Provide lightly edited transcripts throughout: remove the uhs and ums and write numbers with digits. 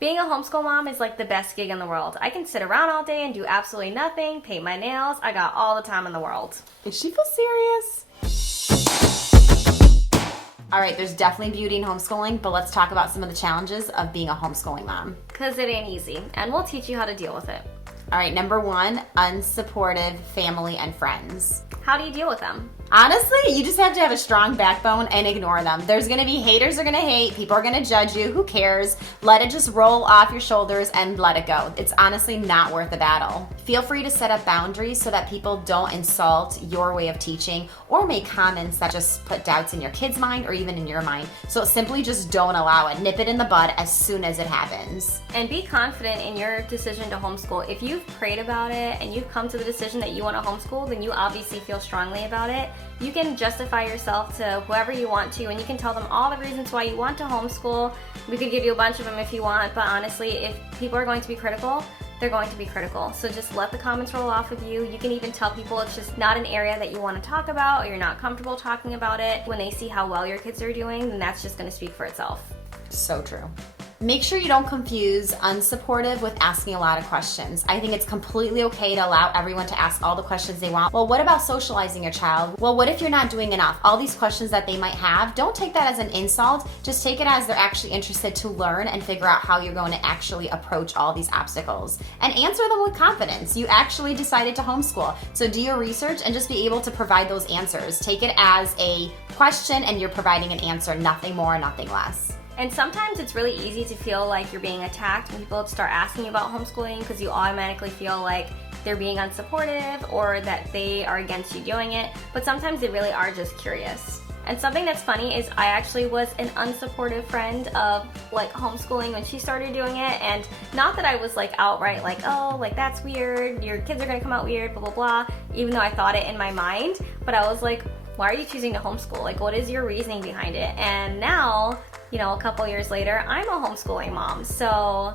Being a homeschool mom is like the best gig in the world. I can sit around all day and do absolutely nothing, paint my nails. I got all the time in the world. Is she for serious? All right, there's definitely beauty in homeschooling, but let's talk about some of the challenges of being a homeschooling mom. Because it ain't easy, and we'll teach you how to deal with it. All right, number one, unsupportive family and friends. How do you deal with them? Honestly, you just have to have a strong backbone and ignore them. There's gonna be haters are gonna hate, people are gonna judge you, who cares? Let it just roll off your shoulders and let it go. It's honestly not worth the battle. Feel free to set up boundaries so that people don't insult your way of teaching or make comments that just put doubts in your kid's mind or even in your mind. So simply just don't allow it. Nip it in the bud as soon as it happens. And be confident in your decision to homeschool. If you've prayed about it and you've come to the decision that you want to homeschool, then you obviously feel strongly about it. You can justify yourself to whoever you want to, and you can tell them all the reasons why you want to homeschool. We could give you a bunch of them if you want, but honestly, if people are going to be critical, they're going to be critical. So just let the comments roll off of you. You can even tell people it's just not an area that you want to talk about, or you're not comfortable talking about it. When they see how well your kids are doing, then that's just going to speak for itself. So true. Make sure you don't confuse unsupportive with asking a lot of questions. I think it's completely okay to allow everyone to ask all the questions they want. Well, what about socializing your child? Well, what if you're not doing enough? All these questions that they might have, don't take that as an insult. Just take it as they're actually interested to learn and figure out how you're going to actually approach all these obstacles. And answer them with confidence. You actually decided to homeschool. So do your research and just be able to provide those answers. Take it as a question and you're providing an answer, nothing more, nothing less. And sometimes it's really easy to feel like you're being attacked when people start asking you about homeschooling, because you automatically feel like they're being unsupportive or that they are against you doing it. But sometimes they really are just curious. And something that's funny is I actually was an unsupportive friend of like homeschooling when she started doing it. And not that I was like outright like, oh, like that's weird, your kids are gonna come out weird, blah, blah, blah, even though I thought it in my mind. But I was like, why are you choosing to homeschool? Like, what is your reasoning behind it? And now, you know, a couple years later, I'm a homeschooling mom. So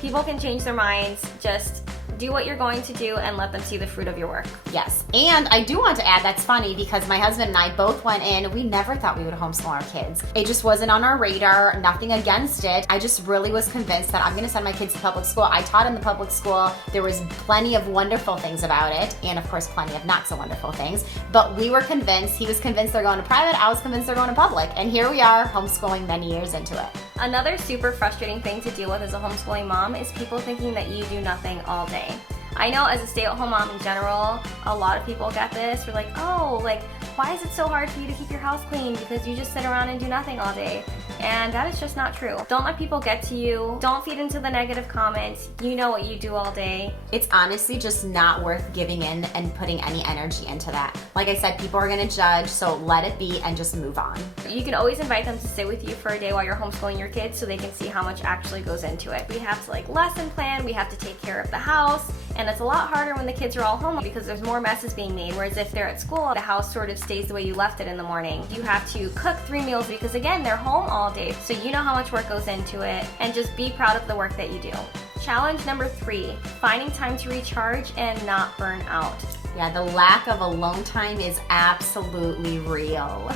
people can change their minds. Just do what you're going to do and let them see the fruit of your work. Yes, and I do want to add, that's funny because my husband and I both went in, we never thought we would homeschool our kids. It just wasn't on our radar, nothing against it. I just really was convinced that I'm gonna send my kids to public school. I taught in the public school. There was plenty of wonderful things about it, and of course plenty of not so wonderful things, but we were convinced, he was convinced they're going to private, I was convinced they're going to public, and here we are homeschooling many years into it. Another super frustrating thing to deal with as a homeschooling mom is people thinking that you do nothing all day. I know as a stay-at-home mom in general, a lot of people get this. We're like, oh, like, why is it so hard for you to keep your house clean? Because you just sit around and do nothing all day. And that is just not true. Don't let people get to you. Don't feed into the negative comments. You know what you do all day. It's honestly just not worth giving in and putting any energy into that. Like I said, people are gonna judge, so let it be and just move on. You can always invite them to sit with you for a day while you're homeschooling your kids so they can see how much actually goes into it. We have to like lesson plan, we have to take care of the house, and it's a lot harder when the kids are all home because there's more messes being made, whereas if they're at school, the house sort of stays the way you left it in the morning. You have to cook 3 meals because again, they're home all day, so you know how much work goes into it, and just be proud of the work that you do. Challenge number 3, finding time to recharge and not burn out. Yeah, the lack of alone time is absolutely real.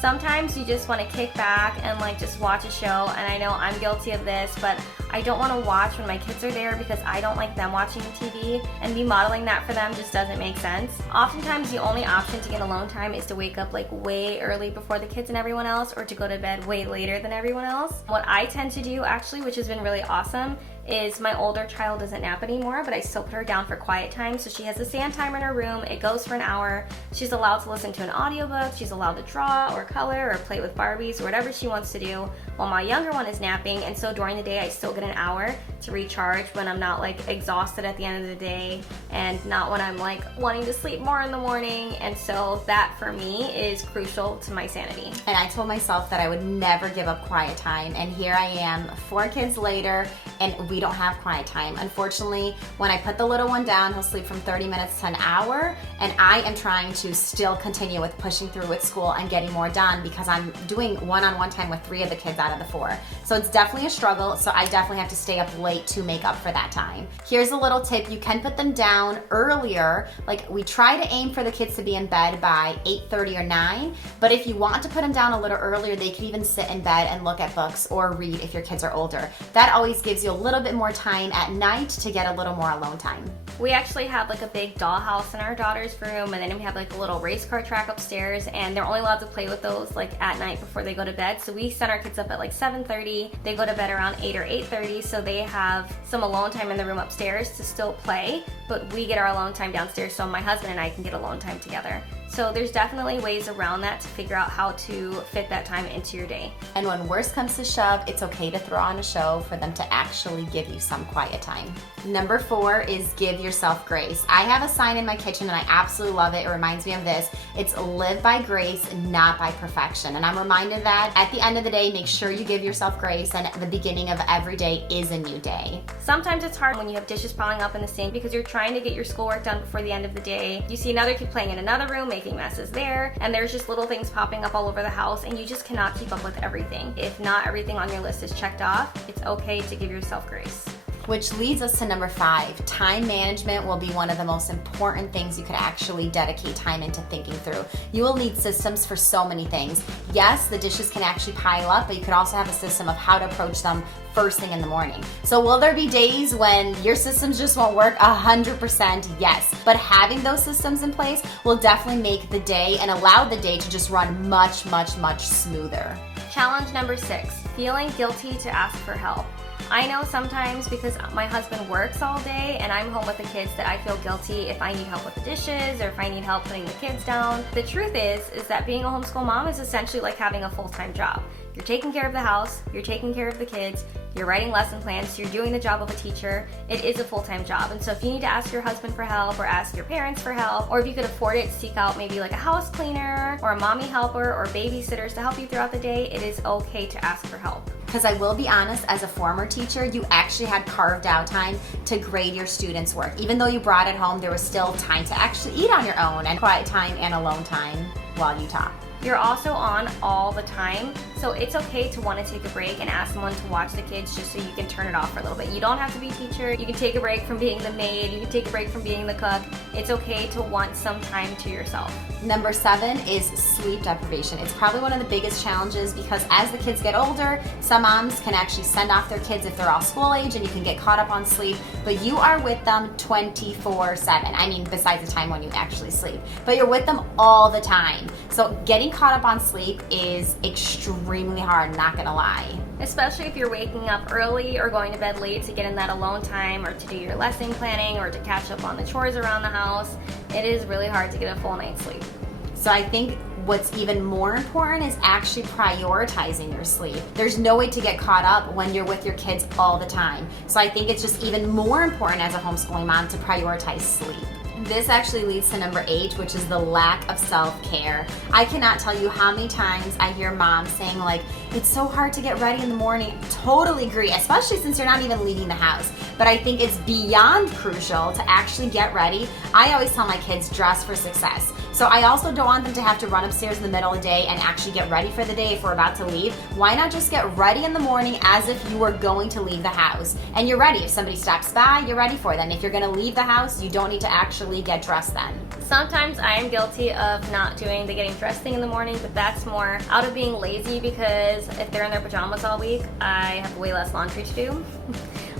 Sometimes you just want to kick back and like just watch a show, and I know I'm guilty of this, but I don't want to watch when my kids are there because I don't like them watching TV, and me modeling that for them just doesn't make sense. Oftentimes the only option to get alone time is to wake up like way early before the kids and everyone else, or to go to bed way later than everyone else. What I tend to do actually, which has been really awesome, is my older child doesn't nap anymore, but I still put her down for quiet time. So she has a sand timer in her room. It goes for an hour. She's allowed to listen to an audiobook. She's allowed to draw or color or play with Barbies or whatever she wants to do while my younger one is napping. And so during the day, I still get an hour to recharge when I'm not like exhausted at the end of the day, and not when I'm like wanting to sleep more in the morning. And so that for me is crucial to my sanity. And I told myself that I would never give up quiet time, and here I am 4 kids later, and we don't have quiet time. Unfortunately, when I put the little one down, he'll sleep from 30 minutes to an hour, and I am trying to still continue with pushing through with school and getting more done because I'm doing one-on-one time with 3 of the kids out of the 4. So it's definitely a struggle, so I definitely definitely have to stay up late to make up for that time. Here's a little tip. You can put them down earlier. Like, we try to aim for the kids to be in bed by 8:30 or 9, but if you want to put them down a little earlier, they can even sit in bed and look at books or read if your kids are older. That always gives you a little bit more time at night to get a little more alone time. We actually have like a big dollhouse in our daughter's room, and then we have like a little race car track upstairs, and they're only allowed to play with those like at night before they go to bed. So we send our kids up at like 7:30. They go to bed around 8 or 8:30, so they have some alone time in the room upstairs to still play, but we get our alone time downstairs so my husband and I can get alone time together. So there's definitely ways around that to figure out how to fit that time into your day. And when worse comes to shove, it's okay to throw on a show for them to actually give you some quiet time. Number 4 is give yourself grace. I have a sign in my kitchen and I absolutely love it. It reminds me of this. It's live by grace, not by perfection. And I'm reminded that at the end of the day, make sure you give yourself grace, and the beginning of every day is a new day. Sometimes it's hard when you have dishes piling up in the sink because you're trying to get your schoolwork done before the end of the day. You see another kid playing in another room, making messes there, and there's just little things popping up all over the house, and you just cannot keep up with everything. If not everything on your list is checked off, it's okay to give yourself grace. Which leads us to number 5. Time management will be one of the most important things you could actually dedicate time into thinking through. You will need systems for so many things. Yes, the dishes can actually pile up, but you could also have a system of how to approach them first thing in the morning. So will there be days when your systems just won't work? 100% yes. But having those systems in place will definitely make the day and allow the day to just run much, much, much smoother. Challenge number 6, feeling guilty to ask for help. I know sometimes because my husband works all day and I'm home with the kids that I feel guilty if I need help with the dishes or if I need help putting the kids down. The truth is that being a homeschool mom is essentially like having a full-time job. You're taking care of the house, you're taking care of the kids, you're writing lesson plans, you're doing the job of a teacher. It is a full-time job. And so if you need to ask your husband for help or ask your parents for help, or if you could afford it, seek out maybe like a house cleaner or a mommy helper or babysitters to help you throughout the day, it is okay to ask for help. Because I will be honest, as a former teacher, you actually had carved out time to grade your students' work. Even though you brought it home, there was still time to actually eat on your own and quiet time and alone time while you taught. You're also on all the time, so it's okay to want to take a break and ask someone to watch the kids just so you can turn it off for a little bit. You don't have to be a teacher. You can take a break from being the maid. You can take a break from being the cook. It's okay to want some time to yourself. Number 7 is sleep deprivation. It's probably one of the biggest challenges because as the kids get older, some moms can actually send off their kids if they're all school age and you can get caught up on sleep, but you are with them 24/7. I mean, besides the time when you actually sleep, but you're with them all the time. So getting caught up on sleep is extremely hard, not gonna lie. Especially if you're waking up early or going to bed late to get in that alone time or to do your lesson planning or to catch up on the chores around the house. It is really hard to get a full night's sleep. So I think what's even more important is actually prioritizing your sleep. There's no way to get caught up when you're with your kids all the time. So I think it's just even more important as a homeschooling mom to prioritize sleep. This actually leads to number 8, which is the lack of self-care. I cannot tell you how many times I hear moms saying like, it's so hard to get ready in the morning. Totally agree, especially since you're not even leaving the house. But I think it's beyond crucial to actually get ready. I always tell my kids, dress for success. So I also don't want them to have to run upstairs in the middle of the day and actually get ready for the day if we're about to leave. Why not just get ready in the morning as if you were going to leave the house? And you're ready. If somebody stops by, you're ready for them. If you're gonna leave the house, you don't need to actually get dressed then. Sometimes I am guilty of not doing the getting dressed thing in the morning, but that's more out of being lazy because if they're in their pajamas all week, I have way less laundry to do.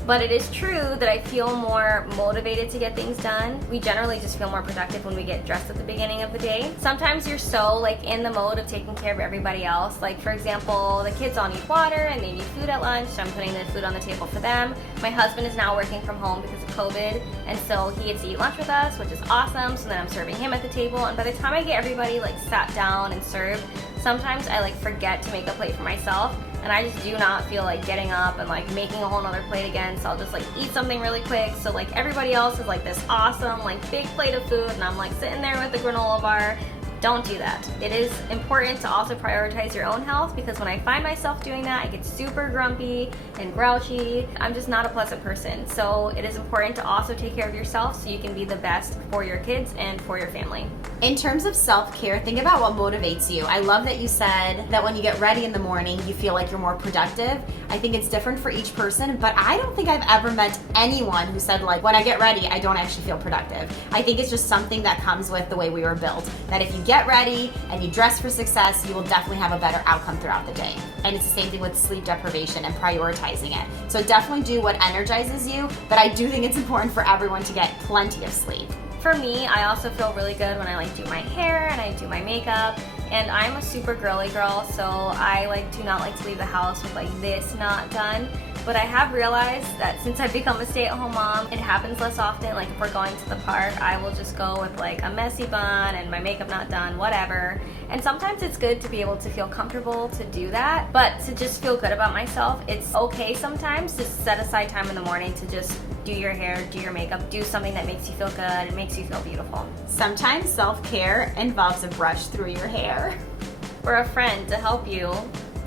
But it is true that I feel more motivated to get things done. We generally just feel more productive when we get dressed at the beginning of the day. Sometimes you're so like in the mode of taking care of everybody else. Like for example, the kids all need water and they need food at lunch, so I'm putting the food on the table for them. My husband is now working from home because of COVID, and so he gets to eat lunch with us, which is awesome. So then I'm serving him at the table, and by the time I get everybody like sat down and served, sometimes I like forget to make a plate for myself. And I just do not feel like getting up and like making a whole nother plate again. So I'll just like eat something really quick. So like everybody else is like this awesome like big plate of food, and I'm like sitting there with the granola bar, Don't do that. It is important to also prioritize your own health, because when I find myself doing that, I get super grumpy and grouchy. I'm just not a pleasant person. So it is important to also take care of yourself so you can be the best for your kids and for your family. In terms of self-care, think about what motivates you. I love that you said that when you get ready in the morning, you feel like you're more productive. I think it's different for each person, but I don't think I've ever met anyone who said, like, when I get ready, I don't actually feel productive. I think it's just something that comes with the way we were built, that if you get ready and you dress for success, you will definitely have a better outcome throughout the day. And it's the same thing with sleep deprivation and prioritizing it. So definitely do what energizes you, but I do think it's important for everyone to get plenty of sleep. For me, I also feel really good when I do my hair and I do my makeup, and I'm a super girly girl, so I do not like to leave the house with this not done. But I have realized that since I've become a stay-at-home mom, it happens less often. Like if we're going to the park, I will just go with a messy bun and my makeup not done, whatever. And sometimes it's good to be able to feel comfortable to do that, but to just feel good about myself, it's okay sometimes to set aside time in the morning to just do your hair, do your makeup, do something that makes you feel good and makes you feel beautiful. Sometimes self-care involves a brush through your hair. Or a friend to help you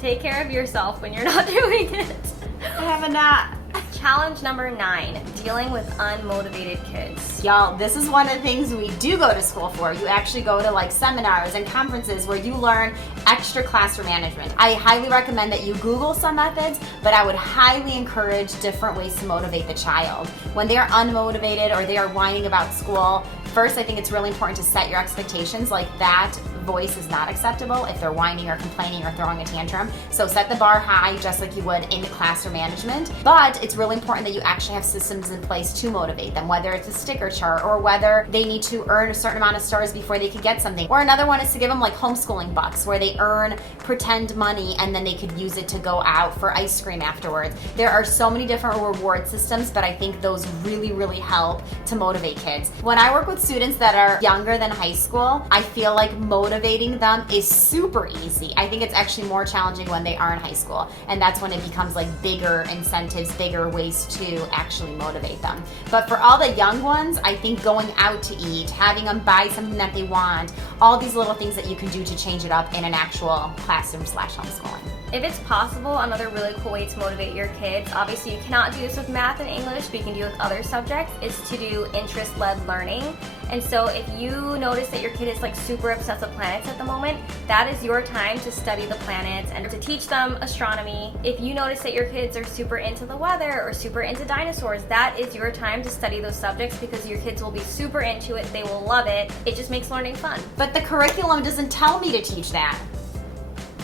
take care of yourself when you're not doing it. I have a knot. Challenge number 9, dealing with unmotivated kids. Y'all, this is one of the things we do go to school for. You actually go to seminars and conferences where you learn extra classroom management. I highly recommend that you Google some methods, but I would highly encourage different ways to motivate the child. When they are unmotivated or they are whining about school, first, I think it's really important to set your expectations. That voice is not acceptable if they're whining or complaining or throwing a tantrum. So set the bar high, just like you would in classroom management. But it's really important that you actually have systems in place to motivate them, whether it's a sticker chart or whether they need to earn a certain amount of stars before they could get something. Or another one is to give them homeschooling bucks, where they earn pretend money and then they could use it to go out for ice cream afterwards. There are so many different reward systems, but I think those really, really help to motivate kids. When I work with students that are younger than high school, I feel like motivating them is super easy. I think it's actually more challenging when they are in high school, and that's when it becomes bigger incentives, bigger ways to actually motivate them. But for all the young ones, I think going out to eat, having them buy something that they want, all these little things that you can do to change it up in an actual classroom/homeschooling. If it's possible, another really cool way to motivate your kids, obviously you cannot do this with math and English, but you can do it with other subjects, is to do interest-led learning. And so if you notice that your kid is super obsessed with planets at the moment, that is your time to study the planets and to teach them astronomy. If you notice that your kids are super into the weather or super into dinosaurs, that is your time to study those subjects, because your kids will be super into it, they will love it. It just makes learning fun. But the curriculum doesn't tell me to teach that.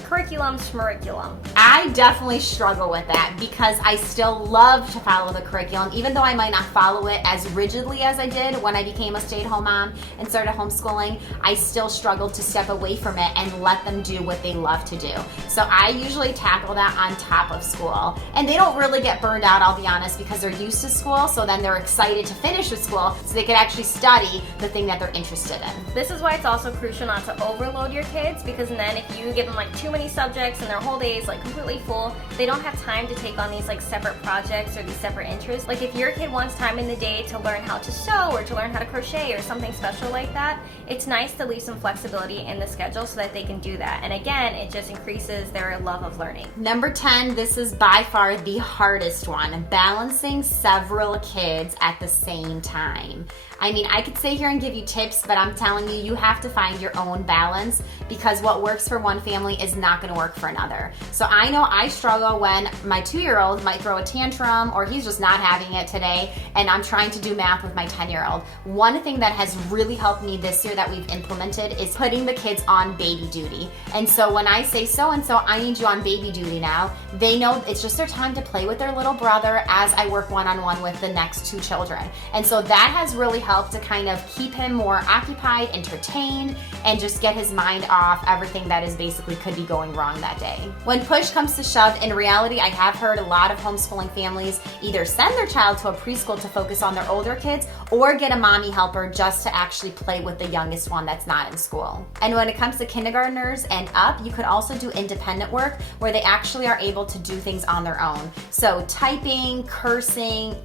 Curriculum, schmurriculum. I definitely struggle with that because I still love to follow the curriculum, even though I might not follow it as rigidly as I did when I became a stay-at-home mom and started homeschooling. I still struggle to step away from it and let them do what they love to do. So I usually tackle that on top of school. And they don't really get burned out, I'll be honest, because they're used to school, so then they're excited to finish with school so they can actually study the thing that they're interested in. This is why it's also crucial not to overload your kids, because then if you give them too many subjects and their whole day is completely full, they don't have time to take on these separate projects or these separate interests. If your kid wants time in the day to learn how to sew or to learn how to crochet or something special like that, it's nice to leave some flexibility in the schedule so that they can do that. And again, it just increases their love of learning. Number 10, this is by far the hardest one, balancing several kids at the same time. I mean, I could sit here and give you tips, but I'm telling you, you have to find your own balance, because what works for one family is not going to work for another. So I know I struggle when my 2-year-old might throw a tantrum or he's just not having it today, and I'm trying to do math with my 10-year-old. One thing that has really helped me this year that we've implemented is putting the kids on baby duty. And so when I say so-and-so, I need you on baby duty now, they know it's just their time to play with their little brother as I work one-on-one with the next 2 children. And so that has really helped to kind of keep him more occupied, entertained, and just get his mind off everything that is basically could be going wrong that day. When push comes to shove, in reality, I have heard a lot of homeschooling families either send their child to a preschool to focus on their older kids or get a mommy helper just to actually play with the youngest one that's not in school. And when it comes to kindergartners and up, you could also do independent work where they actually are able to do things on their own. So typing, cursing.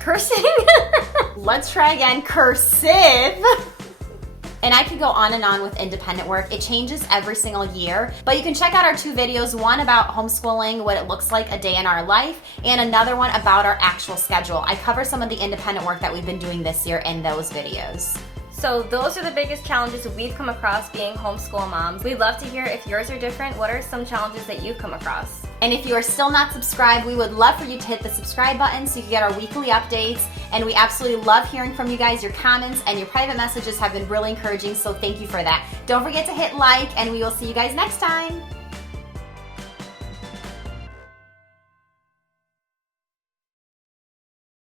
Cursing? Let's try again. Cursive. And I could go on and on with independent work. It changes every single year, but you can check out our 2 videos, one about homeschooling, what it looks like a day in our life, and another one about our actual schedule. I cover some of the independent work that we've been doing this year in those videos. So those are the biggest challenges we've come across being homeschool moms. We'd love to hear if yours are different. What are some challenges that you've come across? And if you are still not subscribed, we would love for you to hit the subscribe button so you can get our weekly updates. And we absolutely love hearing from you guys. Your comments and your private messages have been really encouraging, so thank you for that. Don't forget to hit like, and we will see you guys next time.